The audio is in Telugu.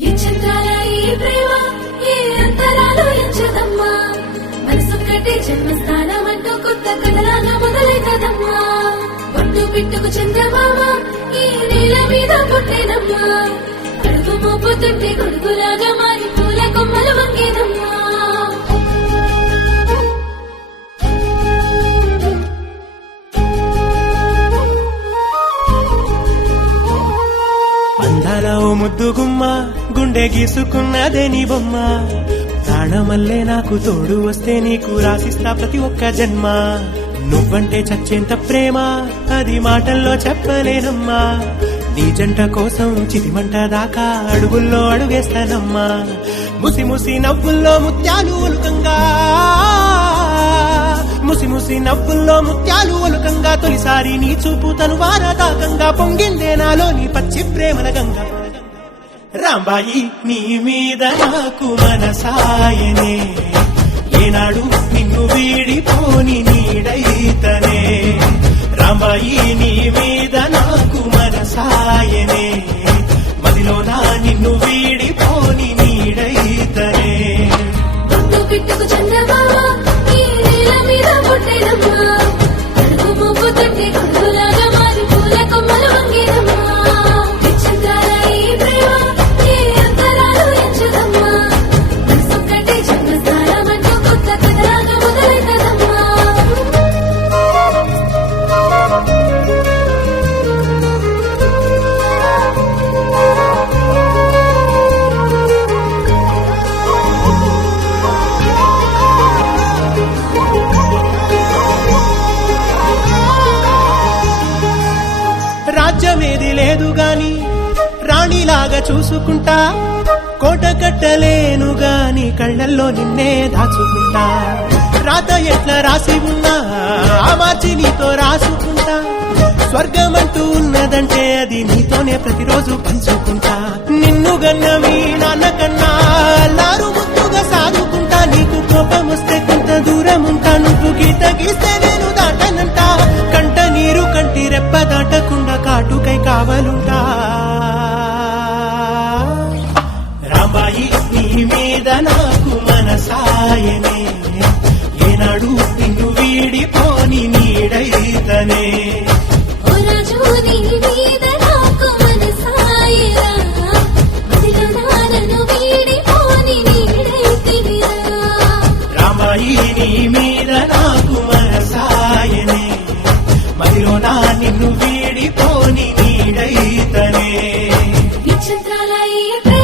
ఈ చంద్రాల ఈ ప్రేమ ఏ అంతరాలు ఎంచదమ్మా మనసొక్కటి జన్మస్థానం అంటూ కొత్త కథలాగా మొదలైతదమ్మా పట్టు పిట్టుకు చంద్రమామ ఈ నేల మీద పుట్టేనమ్మా అడుగు మోపుతుంటే కొడుకులాగా మారి పూల కొమ్మలు వంగేదమ్మా అందాల ఓ ముద్దు గుమ్మ గుండె గీసుకున్నదే నీ బొమ్మ ప్రాణమల్లే నాకు తోడు వస్తే నీకు రాసిస్తా ప్రతి ఒక్క జన్మ నువ్వంటే చచ్చేంత ప్రేమ అది మాటల్లో చెప్పలేనమ్మా నీ జంట కోసం చితిమంట దాకా అడుగుల్లో అడుగేస్తానమ్మా ముసి ముసి నవ్వుల్లో ముత్యాలు ఒలుకంగా ముసి ముసి నవ్వుల్లో ముత్యాలు ఒలుకంగా తొలిసారి నీ చూపు తను వారదాకంగా పొంగిందే నాలో నీ పచ్చి ప్రేమల గంగా రాంబాయి నీ మీద నాకు మనసాయనే ఏనాడు నిన్ను వీడిపోని నీడైతనే రాంబాయి నీ మీద నాకు మనసాయనే మదిలోనా నిన్ను వీడిపోని నీడైతనే పట్టు పిట్టుకు చంద్రమామ ఈ నేల మీద పుట్టేనమ్మా అడుగు మోపుతుంటే కొడుకులాగా మారి పూల కొమ్మలు వంగేదమ్మా ఈ చంద్రాల ఈ ప్రేమ ఏ అంతరాలు ఎంచదమ్మా మనసొక్కటి జన్మస్థానం అంటూ కొత్త కథలాగా మొదలైతదమ్మా రాజ్యమేది లేదు గాని రాణిలాగా చూసుకుంటా కోట కట్టలేను గాని కళ్ళల్లో నిన్నే దాచుకుంటా రాత ఎట్లా రాసి ఉన్నా ఆ మార్చి నీతో రాసుకుంటా స్వర్గమంటూ ఉన్నదంటే అది నీతోనే ప్రతిరోజు పంచుకుంటా నిన్ను గన్న మీ నాన్న కన్నా అల్లారు ముద్దుగా సాగుకుంటా నీకు కోపం వస్తే కొంత దూరం ఉంటా నువ్వు గీత గీస్తే నేను దాటనంటా కంట నీరు కంటి రెప్ప దాటకుండా కాటుకై కావలుంటా రాంబాయి నీ మీద నాకు మనసాయనే ఏనాడు నిన్ను వీడిపోని నీడైతనే ఓ రాజు నీ మీద నాకు మనసాయరా మదిలో నన్ను వీడిపోని నీడైతివిరా రాంబాయి నీ మీద నాకు మనసాయనే మదిలో నా నిన్ను వీడిపోని నీడైతనే ఈ చంద్రాల ఈ ప్రేమ